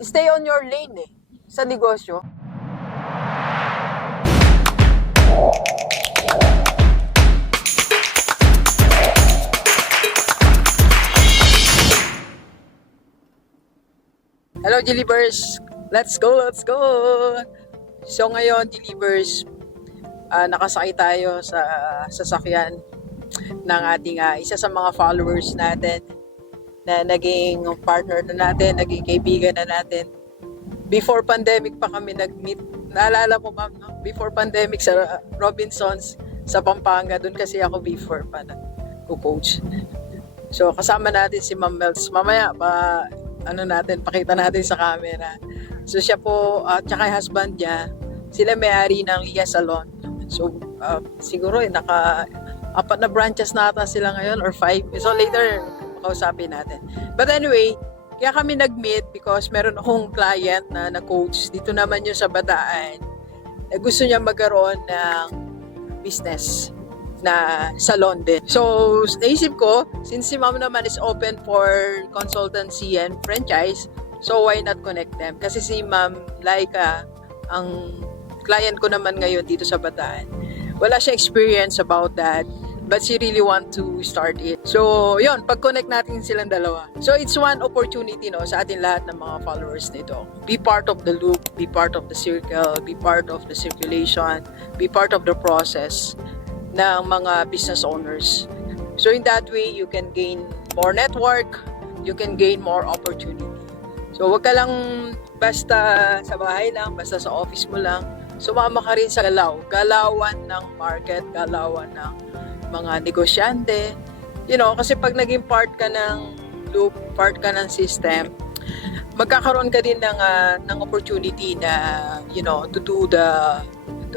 stay on your lane eh, sa negosyo. Hello, Delivers! Let's go, let's go! So ngayon, Delivers, ah, nakasakay tayo sa sasakyan ng ating ah, isa sa mga followers natin na naging partner na natin, naging kaibigan na natin. Before pandemic pa kami nag-meet. Naalala mo, ma'am, no? before pandemic sa Robinsons, sa Pampanga, doon kasi ako before pa na coach. So, kasama natin si Ma'am Mels. Mamaya, pa, ano natin, pakita natin sa camera. So, siya po, at saka yung husband niya, sila may-ari ng Iya Salon. So, uh, siguro, eh, naka, apat na branches na ata sila ngayon or five. So, later, kausapin natin. But anyway, kaya kami nag-meet because meron akong client na na-coach dito naman yung sa Bataan na gusto niya magkaroon ng business na salon din. So, naisip ko, since si ma'am naman is open for consultancy and franchise, so why not connect them? Kasi si ma'am Laika, ang client ko naman ngayon dito sa Bataan, wala siya experience about that but she really want to start it. So, yun, pag-connect natin silang dalawa. So, it's one opportunity no, sa atin lahat ng mga followers nito. Be part of the loop, be part of the circle, be part of the circulation, be part of the process ng mga business owners. So, in that way, you can gain more network, you can gain more opportunity. So, wag ka lang basta sa bahay lang, basta sa office mo lang. Sumama ka rin sa galaw. Galawan ng market, galawan ng mga negosyante. You know, kasi pag naging part ka ng loop, part ka ng system, magkakaroon ka din ng, ah, ng opportunity na, you know, to do the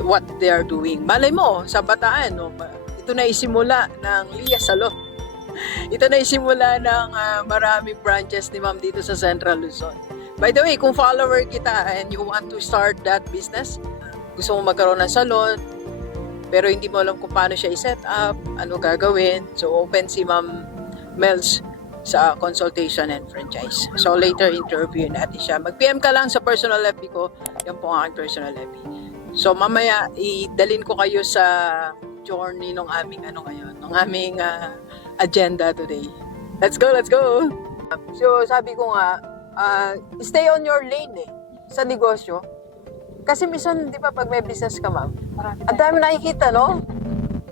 what they are doing. Malay mo, sa bataan, no, ito na isimula ng Lia Salon. Ito na isimula ng ah, maraming branches ni ma'am dito sa Central Luzon. By the way, kung follower kita and you want to start that business, gusto mo magkaroon ng salon, pero hindi mo alam kung paano siya i-set up, ano gagawin. So, open si Ma'am Mels sa consultation and franchise. So, later interview natin siya. Mag-PM ka lang sa personal FB ko. Yan po ang personal FB. So, mamaya, idalin ko kayo sa journey ng aming ano ngayon, ng aming ah, agenda today. Let's go, let's go! So, sabi ko nga, ah, stay on your lane eh, sa negosyo. Kasi minsan, di ba, pag may business ka, ma'am, ang dami nakikita, no?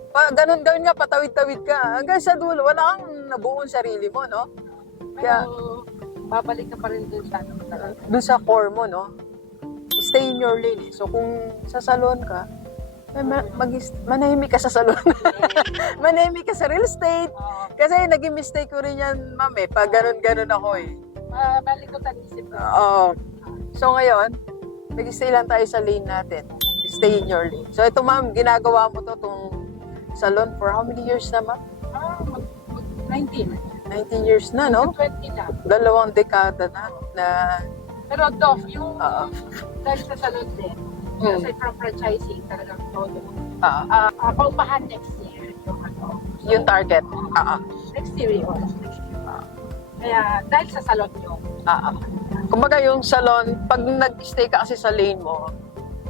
Pa, ganun gawin nga, patawid-tawid ka. Hanggang sa dulo, wala kang nabuong sarili mo, no? Kaya, Pero, babalik ka pa rin dun sa ano dun sa core mo, no? Stay in your lane. eh. So, kung sa salon ka, eh, ma- mag manahimik ka sa salon. manahimik ka sa real estate. Kasi naging mistake ko rin yan, ma'am, eh. Pag ganun-ganun ako, eh. Mabalik ko sa isip. Oo. So, ngayon, nag-stay lang tayo sa lane natin. Stay in your lane. So, ito, ma'am, ginagawa mo to, tong salon for how many years na, ma'am? Ah, mag, mag 19. 19 years na, no? 20 na. Dalawang dekada na na Pero Dof, yung Oo. dahil sa salon din, Hmm. kasi from franchising talagang todo. ah, Ah, uh, paupahan next year yung ano. So, yung target. Ah, Next year yun. Next year. Kaya dahil sa salon yung ah, ah. Kumbaga yung salon, pag nag-stay ka kasi sa lane mo,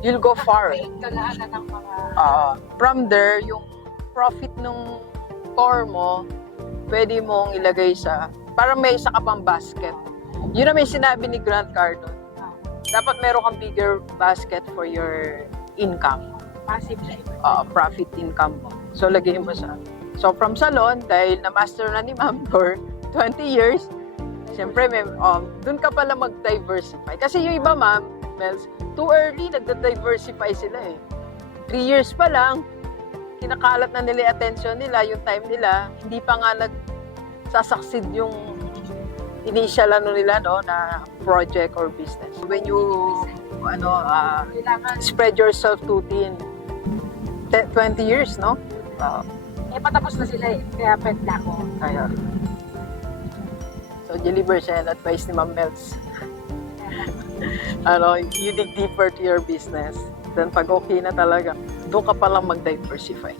you'll go far. kalaanan ng mga Ah, from there, yung profit nung core mo, pwede mong ilagay sa, para may isa ka pang basket. Yun na may sinabi ni Grant Cardone. Dapat meron kang bigger basket for your income. passive life. uh, profit income mo. So, lagyan mo sa... So, from salon, dahil na-master na ni ma'am for 20 years, siyempre, may, um, dun ka pala mag-diversify. Kasi yung iba, ma'am, Mels, too early, nagda-diversify sila eh. 3 years pa lang, kinakalat na nila attention nila, yung time nila, hindi pa nga nag-succeed yung initial ano nila, no, na project or business. When you, ano, Kailangan, spread yourself too thin. Te- 20 years, no? Oo. eh patapos na sila eh. Kaya pwede na ako. kaya. So, deliver siya and advice ni Ma'am Melts. ano, you dig deeper to your business. Then, pag okay na talaga, doon ka palang mag-diversify.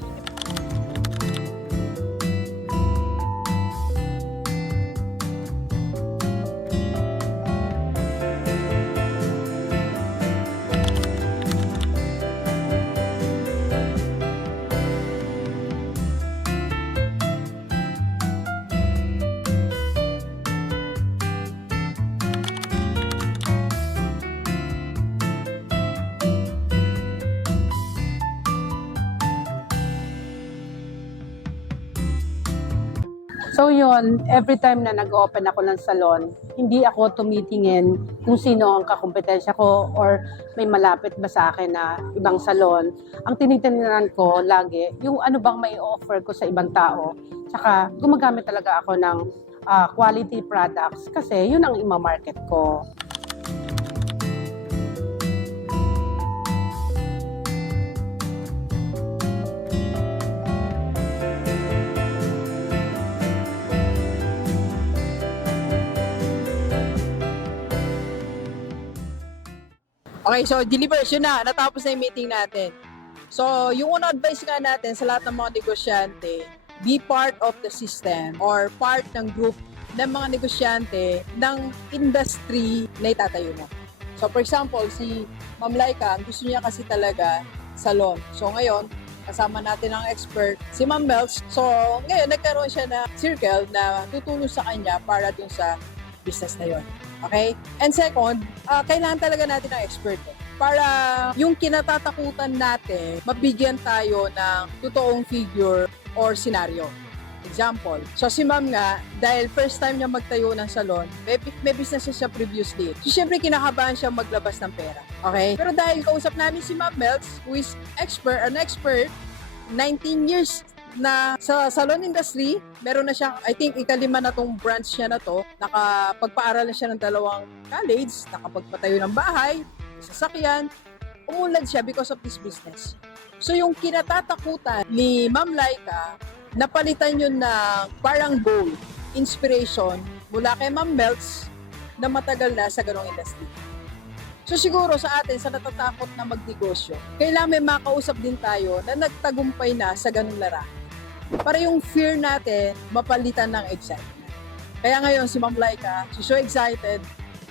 So yun, every time na nag-open ako ng salon, hindi ako tumitingin kung sino ang kakompetensya ko or may malapit ba sa akin na ibang salon. Ang tinitingnan ko lagi, yung ano bang may offer ko sa ibang tao. Tsaka gumagamit talaga ako ng ah, quality products kasi yun ang ima-market ko. Okay, so delivers yun na. Natapos na yung meeting natin. So, yung unang advice nga natin sa lahat ng mga negosyante, be part of the system or part ng group ng mga negosyante ng industry na itatayo mo. So, for example, si Ma'am Laika, gusto niya kasi talaga salon. So, ngayon, kasama natin ang expert, si Ma'am Melts. So, ngayon, nagkaroon siya na circle na tutulong sa kanya para dun sa business na yon. Okay? And second, ah, kailangan talaga natin ng expert eh. para yung kinatatakutan natin, mabigyan tayo ng totoong figure or scenario. Example, so si ma'am nga, dahil first time niya magtayo ng salon, may, may business na siya previously. So syempre kinakabahan siya maglabas ng pera. Okay? Pero dahil kausap namin si Ma'am Melts, who is expert, an expert, 19 years na sa salon industry, meron na siyang, I think, ikalima na tong branch niya na to. Nakapagpaaral na siya ng dalawang college, nakapagpatayo ng bahay, sasakyan, umunlad siya because of this business. So yung kinatatakutan ni Ma'am Laika, napalitan yun ng parang goal, inspiration mula kay Ma'am Melts na matagal na sa ganong industry. So siguro sa atin, sa natatakot na magnegosyo, kailangan may makausap din tayo na nagtagumpay na sa ganung larangan. Para yung fear natin, mapalitan ng excitement. Kaya ngayon, si Ma'am Laika, she's so excited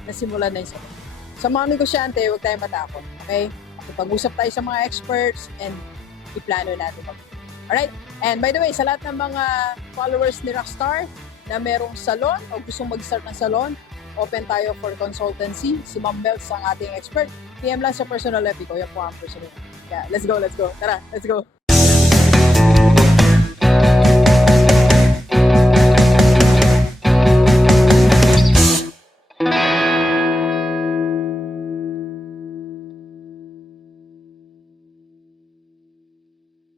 na simulan na yung salon. Sa mga negosyante, huwag tayong matakot. Okay? Pag-usap tayo sa mga experts and iplano natin mag Alright? And by the way, sa lahat ng mga followers ni Rockstar na merong salon o gustong mag-start ng salon, open tayo for consultancy. Si Ma'am Belts ang ating expert. PM lang sa personal FB ko. Yan po ang personal. Yeah, let's go, let's go. Tara, let's go.